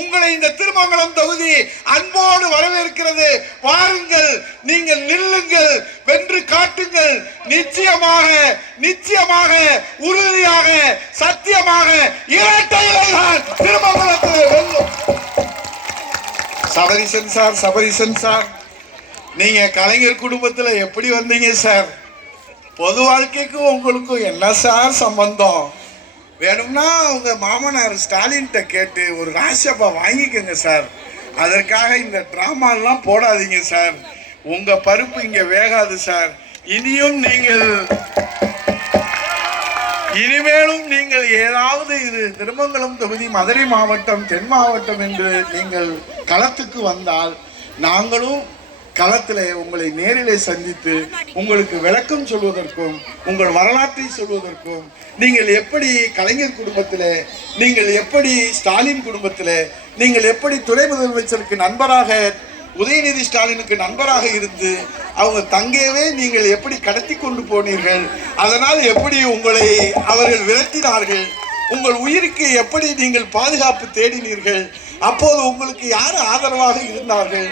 உங்களை இந்த திருமங்கலம் தொகுதி அன்போடு வரவேற்கிறது. வாருங்கள் நீங்கள் நில்லுங்கள் வென்று காட்டுங்கள். நிச்சயமாக நிச்சயமாக உறுதியாக சத்தியமாக இரட்டை திருமங்கலத்தில் வெல்லும். சபரிசன் சார் சபரிசன் சார் நீங்க கலைஞர் குடும்பத்துல எப்படி வந்தீங்க சார்? பொது வாழ்க்கைக்கும் உங்களுக்கும் என்ன சார் சம்பந்தம்? வேணும்னா உங்கள் மாமனார் ஸ்டாலின்கிட்ட கேட்டு ஒரு ராசியப்பா வாங்கிக்கோங்க சார். அதற்காக இந்த ட்ராமாலாம் போடாதீங்க சார். உங்க பருப்பு இங்க வேகாது சார். இனியும் நீங்கள் இனிமேலும் நீங்கள் ஏதாவது இது திருமங்கலம் தொகுதி மதுரை மாவட்டம் தென் மாவட்டம் என்று நீங்கள் களத்துக்கு வந்தால் நாங்களும் களத்தில் உங்களை நேரிலே சந்தித்து உங்களுக்கு விளக்கம் சொல்வதற்கும் உங்கள் வரலாற்றை சொல்வதற்கும் நீங்கள் எப்படி கலைஞர் குடும்பத்தில் நீங்கள் எப்படி ஸ்டாலின் குடும்பத்தில் நீங்கள் எப்படி துணை முதலமைச்சருக்கு நண்பராக உதயநிதி ஸ்டாலினுக்கு நண்பராக இருந்து அவங்க தங்கையவே நீங்கள் எப்படி கடத்தி கொண்டு போனீர்கள் அதனால் எப்படி உங்களை அவர்கள் விரட்டினார்கள் உங்கள் உயிருக்கு எப்படி நீங்கள் பாதுகாப்பு தேடினீர்கள் அப்போது உங்களுக்கு யார் ஆதரவாக இருந்தார்கள்